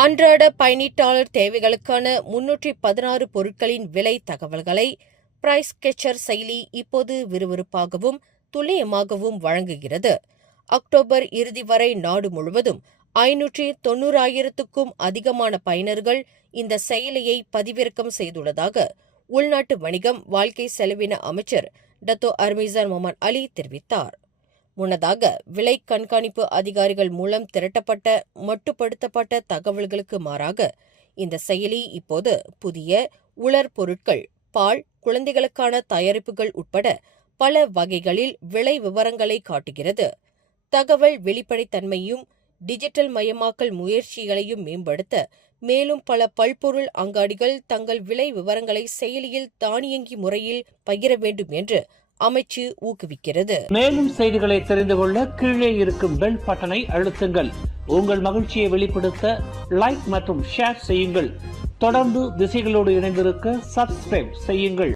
அன்றாட பயணீட்டாளர் தேவைகளுக்கான 316 பொருட்களின் விலை தகவல்களை பிரைஸ் கெச்சர் செயலி இப்போது விறுவிறுப்பாகவும் துல்லியமாகவும் வழங்குகிறது. அக்டோபர் இறுதி வரை நாடு முழுவதும் 590,000க்கும் அதிகமான பயனர்கள் இந்த செயலியை பதிவிறக்கம் செய்துள்ளதாக உள்நாட்டு வணிகம், வாழ்க்கை செலவின அமைச்சர் டத்தோ அர்மிசான் முகமது அலி தெரிவித்தார். முன்னதாக விலை கண்காணிப்பு அதிகாரிகள் மூலம் திரட்டப்பட்ட மட்டுப்படுத்தப்பட்ட தகவல்களுக்கு மாறாக இந்த செயலி இப்போது புதிய உலர் பொருட்கள், பால், குழந்தைகளுக்கான தயாரிப்புகள் உட்பட பல வகைகளில் விலை விவரங்களை காட்டுகிறது. தகவல் வெளிப்படைத்தன்மையும் டிஜிட்டல் மயமாக்கல் முயற்சிகளையும் மேம்படுத்த மேலும் பல பல்பொருள் அங்காடிகள் தங்கள் விலை விவரங்களை செயலியில் தானியங்கி முறையில் பகிர வேண்டும் என்று அமைச்சு ஊக்குவிக்கிறது. மேலும் செய்திகளை தெரிந்து கொள்ள கீழே இருக்கும் பெல் பட்டனை அழுத்துங்கள். உங்கள் மகிழ்ச்சியை வெளிப்படுத்த லைக் மற்றும் ஷேர் செய்யுங்கள். தொடர்ந்து திசைகளோடு இணைந்திருக்க சப்ஸ்கிரைப் செய்யுங்கள்.